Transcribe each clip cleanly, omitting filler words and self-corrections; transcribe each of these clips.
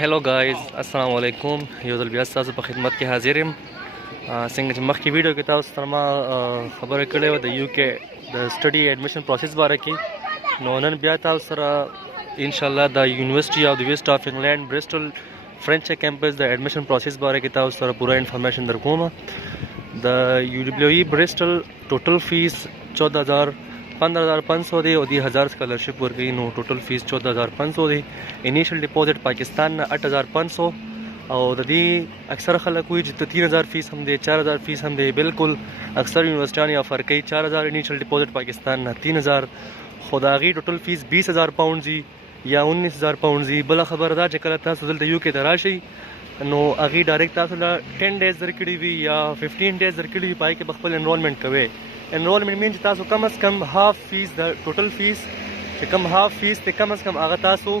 hello guys अस्सलाम वालेकुम یو ځل بیا ستاسو په خدمت کې حاضر یم څنګه چې مخکې ویډیو کې تاسو سره ما خبره کړې وه د یو کې د سټډي ایډمیشن پروسس باره کې نو نن بیا تاسو سره انشاءالله د یونیورسټي آف د ویسټ آف انګلینډ برسټل فرنچ کیمپس د ایډمیشن پروسس باره کې تاسو سره پوره انفارمیشن درکوم د یو ډبلیو ای برسټل ټوټل فیس 15,500 دی او دی 1000 اسکالرشپ ورکوي نو ټوټل فیس 14,500 دی انیشل ډیپوزټ پاکستان نه 8,500 او د دې اکثر خلک وایي چې 3,000 فیس هم دی 4,000 فیس هم دی بالکل اکثر یونیورسټیان افر کوي 4,000 انیشل ډیپوزټ پاکستان نه 3,000 خو د هغې ټوټل فیس 20,000 پاونډ وي یا 19,000 پاونډ وي بله خبره دا چې کله تاسو دلته یو کې ته راشئ نو هغې ډایرکټ تاسو له 10 ډیز درکړي وي یا 15 ډیز درکړي وي په هغې کې به خپل انرولمنټ کوئ انرولمنٹ مین چې تاسو کم از کم هاف فیس د ټوټل فیس چې کم هاف فیس ته کم از کم هغه تاسو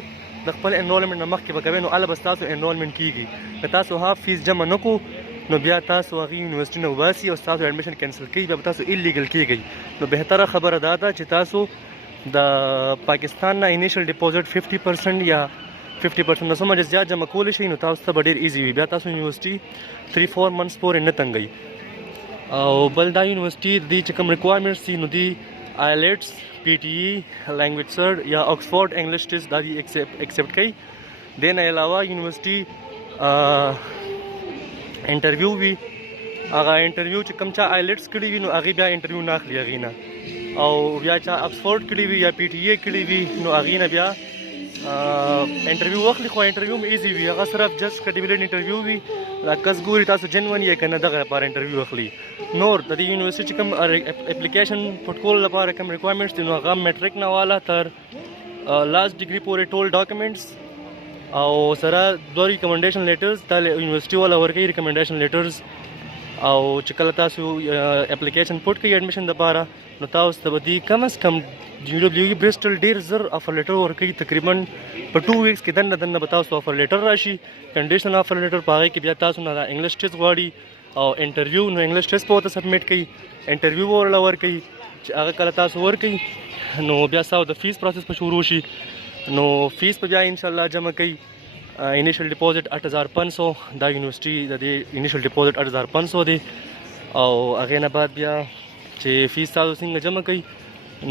د خپل انرولمنٹ نه مخکې به کوئ نو هله بس تاسو انرولمنٹ کیږي که تاسو هاف فیس جمع نه کړو نو بیا تاسو هغې یونیورسټي نه وباسي او ستاسو ایډمیشن کینسل کوي بیا به تاسو ایلیګل کیږئ نو بهتره خبره دا ده چې تاسو د پاکستان نه انیشل ډیپوزټ 50% یا 50% نه څومره چې زیات جمع کولی شئ نو تاسو ته به ډېر ایزي وي بیا تاسو یونیورسټي 3-4 منثس پورې نه تنګئ او بل دا یونیورسټي د دې چې کوم ریکوایرمنټس دي نو دی آیلیټس پی ټي ای لینګویج سرټ یا آکسفورډ انګلیش ټیسټ دا دي ایکسیپټ کوي دې نه علاوه یونیورسټي انټرویو وي هغه انټرویو چې کوم چا آیلیټس کړي وي نو هغې بیا انټرویو نه اخلي هغې نه او بیا چا آکسفورډ کړي وي یا پی ټي ای کړي وي نو هغې نه بیا انټرویو واخلي خو انټرویو هم ایزي وي هغه صرف جسټ کریډیبلټ انټرویو وي کس ګوري تاسو جنون یې که نه دغه لپاره انټرویو اخلي نور د دې یونیورسټي چې کوم اپلیکیشن پټ کولو لپاره کوم ریکوایرمنټس دي نو هغه میټرک نه والا تر لاست ډګري پورې ټول ډاکومنټس او سره 2 ریکمنډیشن لیټرز دا یونیورسټي والا ورکوي ریکمنډیشن لیټرز او چې کله تاسو اپلیکیشن پټ کوئ ایډمیشن لپاره نو تاسو ته به دي کم از کم یو ډبلیو ای برسټل ډېر زر افر لیټر ورکوي تقریبا په 2 ویکس کې دننه به تاسو افر لیټر راشي کنډیشنل افر لیټر په هغې کې بیا تاسو نه انګلیش ټیسټ غواړي او انټرویو نو انګلیش ټیسټ به ورته سبمیټ کوي انټرویو به ورله ورکوي چې هغه کله تاسو ورکوي نو بیا ستاسو د فیس پروسس به شروع شي نو فیس به بیا انشاءالله جمع کوي انیشل ډیپوزټ 8,500 دا یونیورسټي د دې انیشل ډیپوزټ 8,500 دی او هغې نه بعد بیا چې فیس تاسو څنګه جمع کوي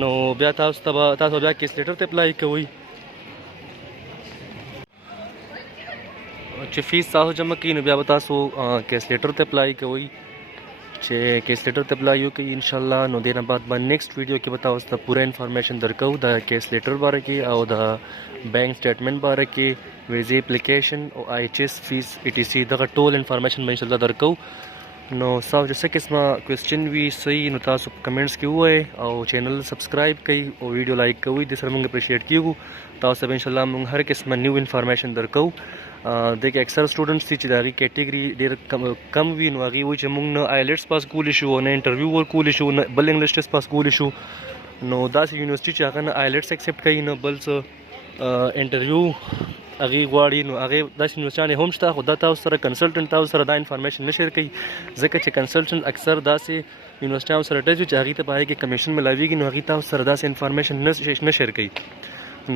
نو بیا تاسو بیا کیس لیټر ته اپلای کوئ چې فیس تاسو جمع کوي نو بیا به تاسو کیس لیټر ته اپلای کوئ چې کیس لیټر ته اپلای وکړئ انشاءالله نو دې نه بعد به نیکسټ ویډیو کې به تاسو ته پوره انفارمیشن درکوو د کیس لیټر باره کې او د بینک سټیټمنټ باره کې ویزې اپلیکیشن او آی ایچ ایس فیس ای ټي سی دغه ټول انفارمیشن به انشاءالله درکوو نو تاسو چې څه قسمه کوېسچن وي صحیح نو تاسو په کمنټس کې ووایئ او چینل سبسکرایب کړئ او ویډیو لایک کوئ د سره موږ اپریشیټ کیږو تاسو به انشاءالله موږ هر قسمه نیو انفارمیشن درکوو دغه اکثر سټوډنټس دي چې د هغې کیټګري ډېر کم وي نو هغې وایي چې موږ نه آیلیټس پاس کولی شو نه انټرویو ورکولی شو نه بل انګلیش ټیسټ پاس کولی شو نو داسې یونیورسټي چې هغه نه آیلیټس ایکسیپټ کوي نه بل څه انټرویو هغې غواړي نو هغې داسې یونیورسټیانې هم شته خو دا تاسو سره کنسلټنټ تاسو سره دا انفارمیشن نه شیر کوي ځکه چې کنسلټنټ اکثر داسې یونیورسټیانو سره ټچ وي چې هغې ته په هغې کې کمیشن ملاویږي نو هغې تاسو سره داسې انفارمیشن نه شیر کوي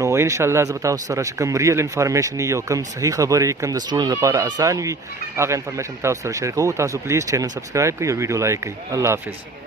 نو انشاءالله زه به تاسو سره چې کوم ریل انفارمیشن وي او کوم صحیح خبرې کوم د سټوډنټ لپاره اسان وي هغه انفارمیشن تاسو سره شیر کوو تاسو پلیز چینل سبسکرایب کړئ او ویډیو لایک کړئ الله حافظ